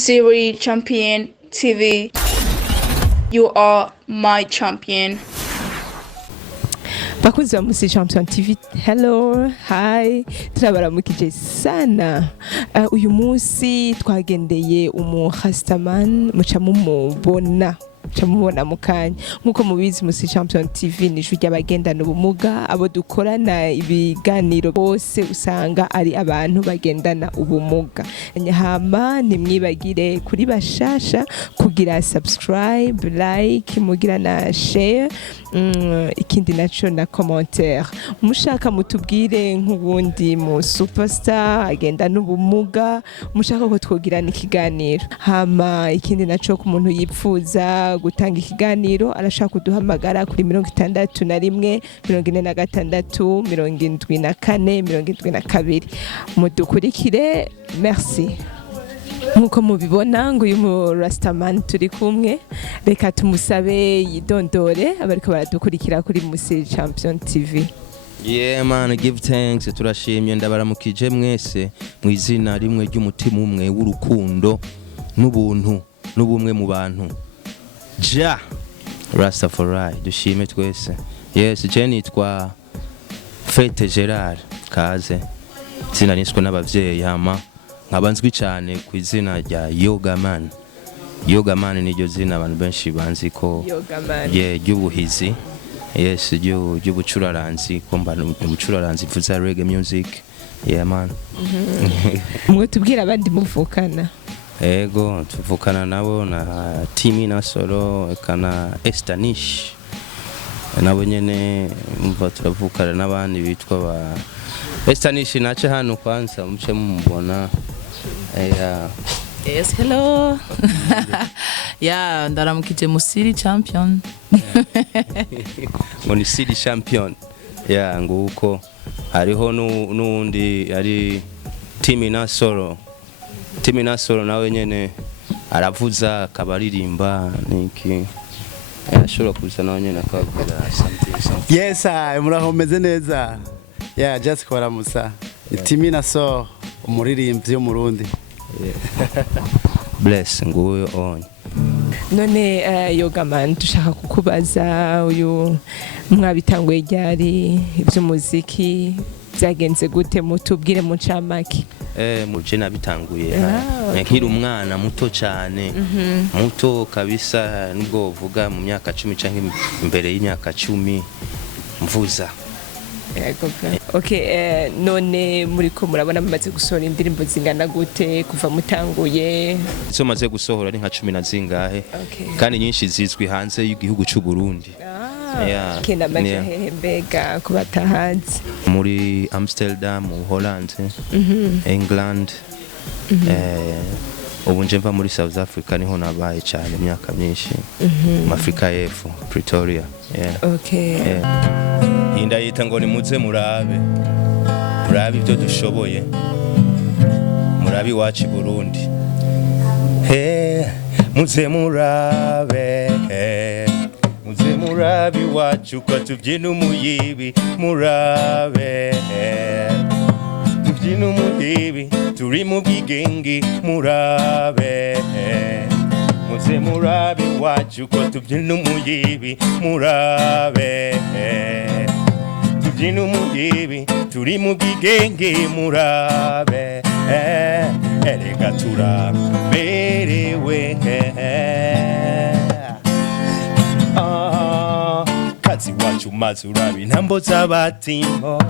Musiri Champion TV. You are my champion. Bakunzi ba Musiri Champion TV, hello, hi, turabaramukije sana. Uyu munsi twagendeye umuhastaman muca mumubona mukanya nkuko mubizi Musiri Champion TV ni ijwi ry'abagendana ubumuga, abo dukorana ibiganiro bose usanga ari abantu bagendana ubumuga. Nyahama nimwibagire kuri bashasha kugira subscribe, like, mugira na share, ikindi naco na commentaire. Mushaka mutubwire nk'ubundi mu superstar agendana ubumuga, mushaka ko twogirana ikiganiro. Hama ikindi naco ku muntu yipfuza gutanga ikiganiro arashaka kuduhamagara kuri 61 46 74 72. Mudukurikire, merci. Nkuko mubibona ngo uyu mu Rastaman turi kumwe, reka tumusabe yidondore abariko baradukurikira kuri Musiri Champion TV. Yeah man, give thanks, turashimye ndabaramukije mwese mu izina rimwe ry'umutima umwe w'urukundo n'ubuntu n'ubumwe mu bantu. Ja Rastafari dushime twese. Yes, je nitwa Fete Gerard Kaze, zina niswe n'abavyeyi hama nkabanzwi cyane ku izina rya Yoga Man. Yoga Man ni ryo zina abantu benshi banzi ko ry'ubuhizi. Yes, ry'ubucuraranzi, komba ubucuraranzi vuza reggae music. Yeah man. Mwe tubwira abandi muvukana. Ego tuvukana nabo na Timi na Solo kana Estanish. Nabo nyene mva turavukana n'abandi bitwa ba Estanish nace hano kwanza muce mumubona. Yes, hello. Yeah, ndaramukije Musiri Champion. Musiri Champion. Yeah, nguko hariho nundi ari Timi na Solo. Timi na Solo nawe nyene aravuza akabaririmba niki. Ashobora kuza nawe nyene akabwira something. Yes, murahomeze neza. Yeah, just kwaramusa. Timi na Solo umuririmbyi w'umurundi. Bless nguyo on. None Yoga Man dushaka kukubaza uyu mwabitanguye ryari iby'umuziki byagenze gute, mutubwire mu ncamake. Muje nabitanguye nkiri umwana muto cyane, muto kabisa, nubwo uvuga mu myaka 10 canke imbere y'imyaka 10 mvuza. Okay, none muriko murabona mumaze gusohora indirimbo zingana gute kuva mutanguye? Izo maze gusohora ari nka 10 na zingahe, kandi nyinshi zizwi hanze y'igihugu cy'u Burundi. Yeah. Kina maje mbega kubatahanze muri Amsterdam, Holland, England. Ubu nje mva muri South Africa, niho nabaye cyane imyaka myinshi. Mu Afrika y'Epfo, Pretoria. Yeah. Okay. Indayita ngo nimuze murabe ibyo dushoboye, murabi wacu Burundi. Muze murabe, muze murabi wacu ko tubyina umuyibi, murabe tubyina umuyibi, turi mu bwigenge, murabe muze murabi wacu ko tubyina umuyibi, murabe tubyina umuyibi, turi mu bwigenge, murabe erega turaberewe. Kazi wacu maze urabi ntambo z'abatimbo,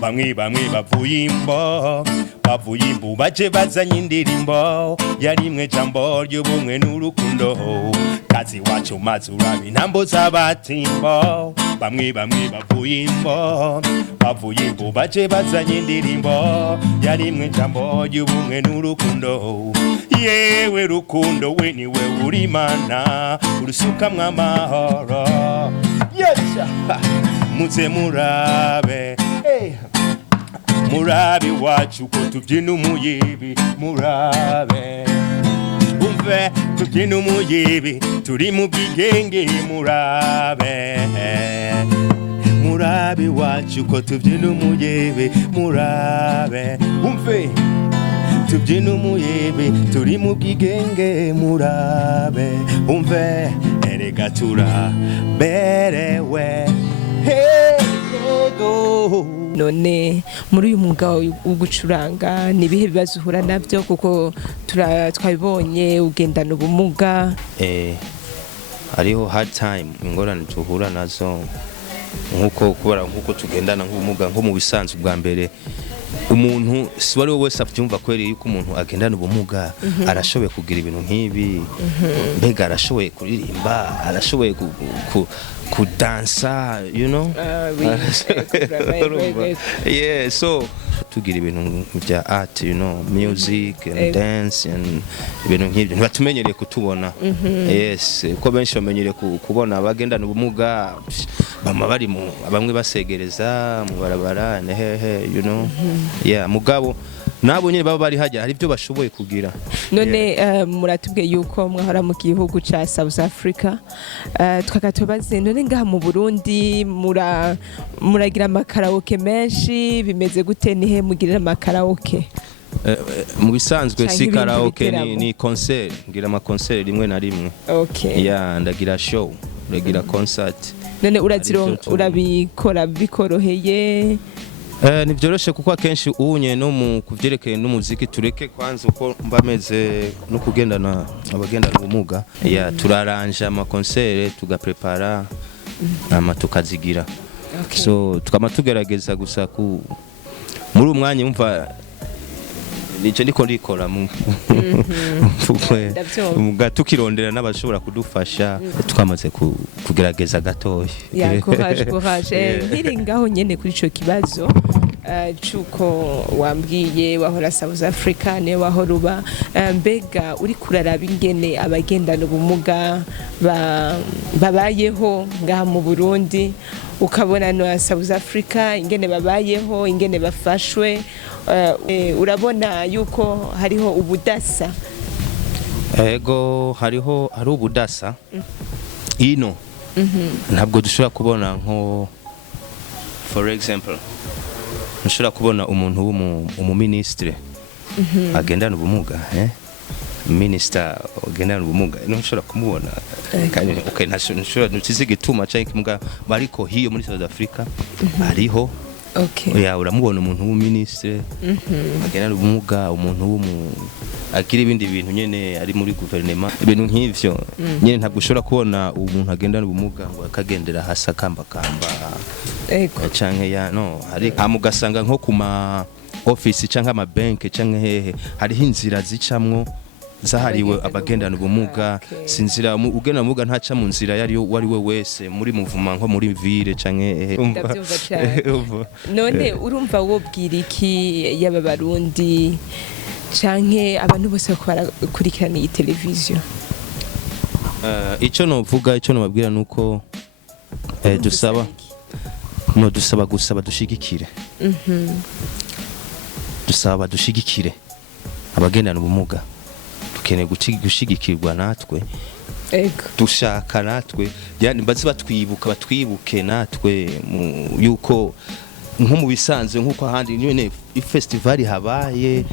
bamwe bavuye imbo baje bazanye indirimbo yarimwe jambo ry'ubumwe n'urukundo. Kazi wacu maze urabi ntambo z'abatimbo, bamwe bavuye imbo baje bazanye indirimbo yarimwe jambo ry'ubumwe n'urukundo. Yewe rukundo we niwe uri Mana urusukamwe amahoro. Yes, muze murabe, murabi wacu ko tubyina umuyibi, murabe umve tubyina umuyibi, turi mu bwigenge, murabe murabi wacu ko tubyina umuyibi, murabe umve tubyina umuyebe turi mu bwigenge murabe umve erega turaberewe yego. none muri uyu mwuga wo gucuranga ni ibihe bibazo uhura nabyo kuko twabibonye ugendana ubumuga? hariho hard time, ingorane tuhura nazo nkuko tugendana nk'ubumuga. Nko mu bisanzwe bwa mbere umuntu si wari wese abyumva kweri yuko umuntu agendana ubumuga arashoboye kugira ibintu nk'ibi, mbega arashoboye kuririmba, arashoboye kudansa, you know. Yeah, so tugira ibintu bya art, you know, music and dance and ibintu nk'ibyo ntibatumenyereye kutubona. Yes, ko benshi bamenyereye kubona abagendana ubumuga bama bari mu bamwe basegereza mu barabara nehehe, you know. Yeah, mugabo nabo nyine baba bari hajya hari ibyo bashoboye kugira. None muratubwiye yuko mwahora mu gihugu ca South Africa, twakatubaze none ngaha mu Burundi muragira amakaraoke menshi, bimeze gute? Nihe mugirira amakaraoke? Mu bisanzwe si karaoke ni concert, ngira ama concert rimwe na rimwe. Okay. Yeah, ndagira show, ndagira concert. None urabikora bikoroheye? Nivyoroshe kuko akenshi unye no mu kuvyerekeye n'umuziki tureke kwanza uko mbameze no kugendana abagendana ubumuga. Yeah, turaranja ama concert tugaprepara ama tukazigira. Okay. So tukama tugerageza gusa muri umwanya umva nico ndiko ndikora muga tukirondera n'abashobora kudufasha twamaze kugerageza gatoya. Ya courage. Nkiri ngaho nyene kuri ico kibazo cuko wambwiye wahora South Africa ne wahora uba, mbega uri kuraraba ingene abagendana ubumuga babayeho ngaha mu Burundi, ukabona no South Africa ingene babayeho, ingene bafashwe, urabona yuko hariho ubudasa? Ego hari ubudasa. Ino ntabwo dushobora kubona nko for example nshobora kubona umuntu w'umuministre agendana ubumuga, minister agendana ubumuga nshobora kumubona kandi okay nshobora nutizigituma cyangwa kimuga bariko hiyo muri South Africa hariho. Okay. Ya uramubona umuntu w'umuministre agendana ubumuga, umuntu agira ibindi bintu nyene ari muri guverinoma, ibintu nk'ivyo nyene ntabwo ushobora kubona umuntu agendana ubumuga ngo akagendera hasi kamba canke ya no hari amugasanga nko kuma office canke ama bank canke hehe hariho inzira zicamwo zahariwe abagendana ubumuga. Sinzira ugendana ubumuga ntaca mu nzira yari wari we wese muri muvuma nko muri ville canke ndabyumva cyane. None urumva wobwira iki yaba Barundi canke abantu bose barakurikirana iyi televiziyo? Ico nobabwira nuko dusaba gusaba dushigikire. Dusaba dushigikire abagendana ubumuga, dukeneye gushigikirwa natwe. Dushaka natwe yani bazi batwibuke natwe yuko nko mu bisanzwe nkuko ahandi nyene festival habaye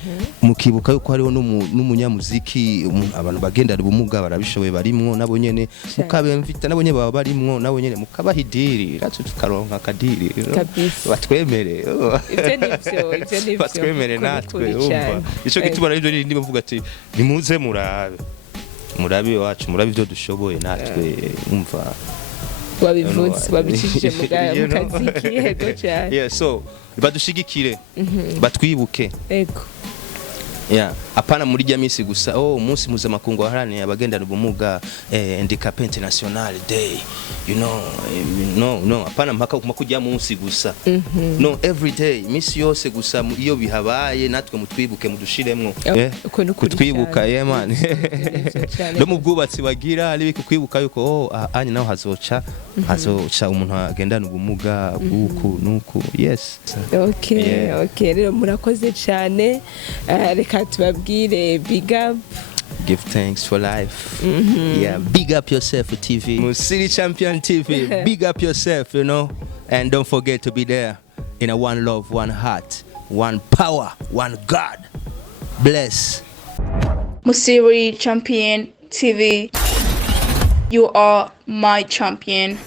mukibuka yuko hariho n'umunyamuziki abantu bagendana ubumuga barabishoboye barimwo nabo nyene mukabemvita nabo nyene baba barimwo nabo nyene mukabahidiri ratwe tukaronka kadiri batwemere ivyo nivyo batwemere natwe umva ico gituma rero ndi bavuga ati nimuze murabe wacu murabe ivyo dushoboye natwe umva wabivuze wabicishije mu kazi yego cyane. Yeah, so badushigikire batwibuke. Ego. Yeah, apana muri rya misi gusa umunsi mpuzamakungu waharaniye abagendana ubumuga handicap international day, you know, no apana mpaka kujya munsi gusa. No, every day misi yose gusa iyo bihabaye natwe mutwibuke mudushiremwo kutwibuka man. No mu bwubatsi bagira ari kwibuka yuko anye naho hazoca umuntu agendana ubumuga uku nuku. Yes. Okay, rero murakoze cyane. Reka tubabwire big up. Give thanks for life. Yeah, big up yourself TV. Musiri Champion TV. Big up yourself, you know. And don't forget to be there in a one love, one heart, one power, one God. bless. Musiri Champion TV, you are my champion.